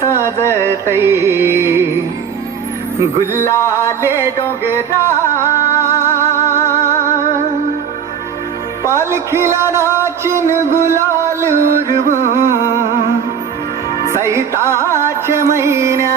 साजतई गुल्लाले डोंगरा पालखीला नाचिन गुलाल उडवून सैताच्या महिन्या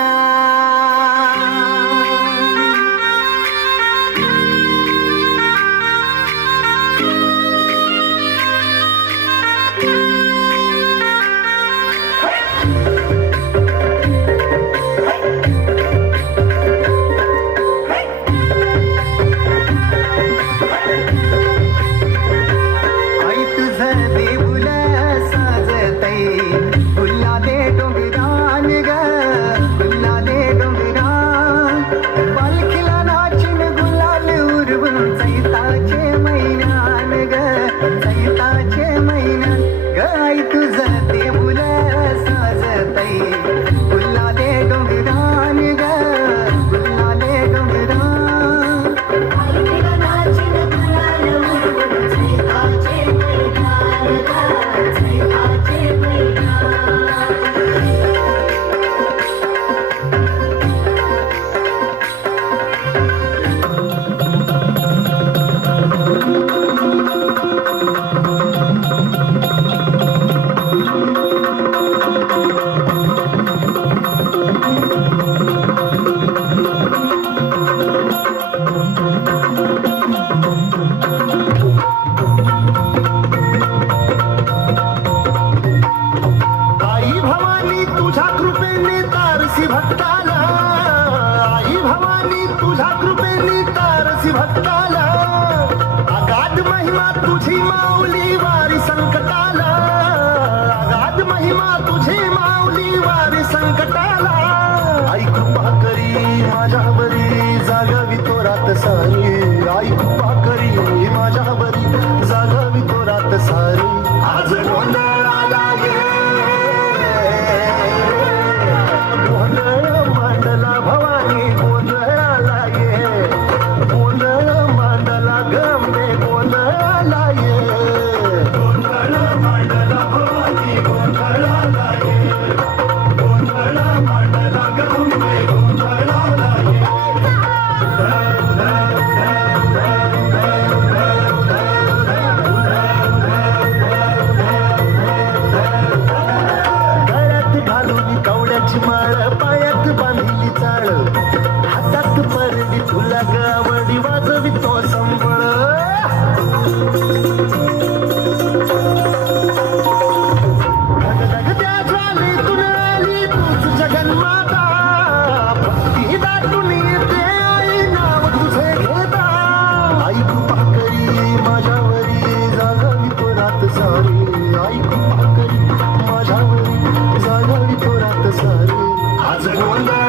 भक्ताला आई भवानी तुझ्या कृपेने तारसी भक्ताला अगाध महिमा तुझी माऊली वारी संकटाला अगाध महिमा तुझी माऊली वारी संकटाला आई कृपा करी माझ्यावरी जागावी तो रात सारी आई कृपा करी माझ्यावरी जागावी तो रात सारी आज गोंधळाला पायात बांधली चाळ हातात परडी तुला गावडी वाजवी तो संबळ धगधगत्या ज्वालीतून आली तूच जगन्माता भक्ती दाटून येते आई नाव तुझे घेता आई कृपा करी माझ्यावरी जागावी तो रात सारी आई कृपा करी माझ्यावरी जागावी तो रात सारी आज गोंधळ